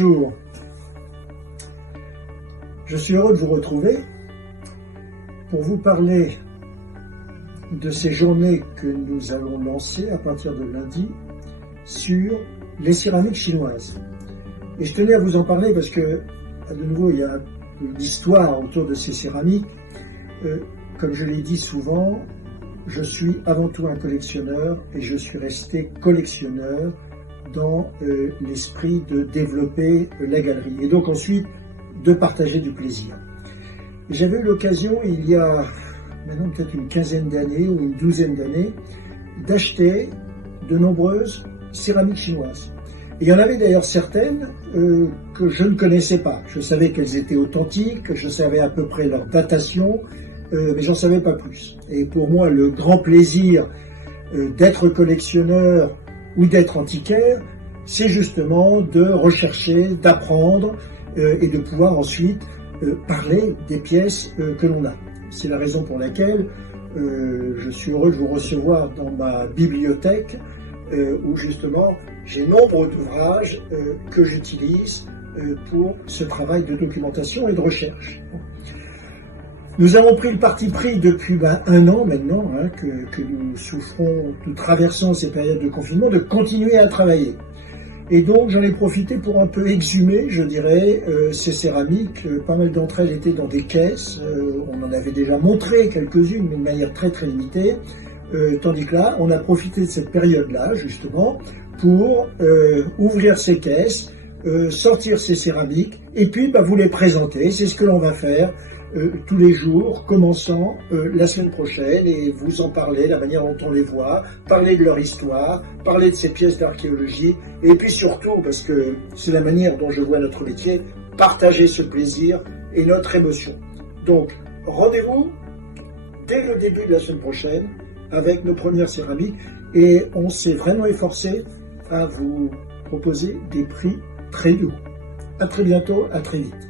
Bonjour, je suis heureux de vous retrouver pour vous parler de ces journées que nous allons lancer à partir de lundi sur les céramiques chinoises. Et je tenais à vous en parler parce que, de nouveau, il y a une histoire autour de ces céramiques. Comme je l'ai dit souvent, je suis avant tout un collectionneur et je suis resté collectionneur dans l'esprit de développer la galerie et donc ensuite de partager du plaisir. J'avais eu l'occasion il y a maintenant peut-être une quinzaine d'années ou une douzaine d'années d'acheter de nombreuses céramiques chinoises. Et il y en avait d'ailleurs certaines que je ne connaissais pas. Je savais qu'elles étaient authentiques, je savais à peu près leur datation, mais j'en savais pas plus. Et pour moi, le grand plaisir d'être collectionneur ou d'être antiquaire, c'est justement de rechercher, d'apprendre et de pouvoir ensuite parler des pièces que l'on a. C'est la raison pour laquelle je suis heureux de vous recevoir dans ma bibliothèque où justement j'ai nombre d'ouvrages que j'utilise pour ce travail de documentation et de recherche. Nous avons pris le parti pris depuis un an maintenant que nous traversons ces périodes de confinement, de continuer à travailler. Et donc j'en ai profité pour un peu exhumer, je dirais, ces céramiques. Pas mal d'entre elles étaient dans des caisses. On en avait déjà montré quelques-unes, mais de manière très très limitée. Tandis que là, on a profité de cette période-là, justement, pour ouvrir ces caisses, sortir ces céramiques, et puis vous les présenter. C'est ce que l'on va faire tous les jours, commençant la semaine prochaine, et vous en parler, la manière dont on les voit, parler de leur histoire, parler de ces pièces d'archéologie, et puis surtout, parce que c'est la manière dont je vois notre métier, partager ce plaisir et notre émotion. Donc, rendez-vous dès le début de la semaine prochaine avec nos premières céramiques, et on s'est vraiment efforcé à vous proposer des prix très doux. À très bientôt, à très vite.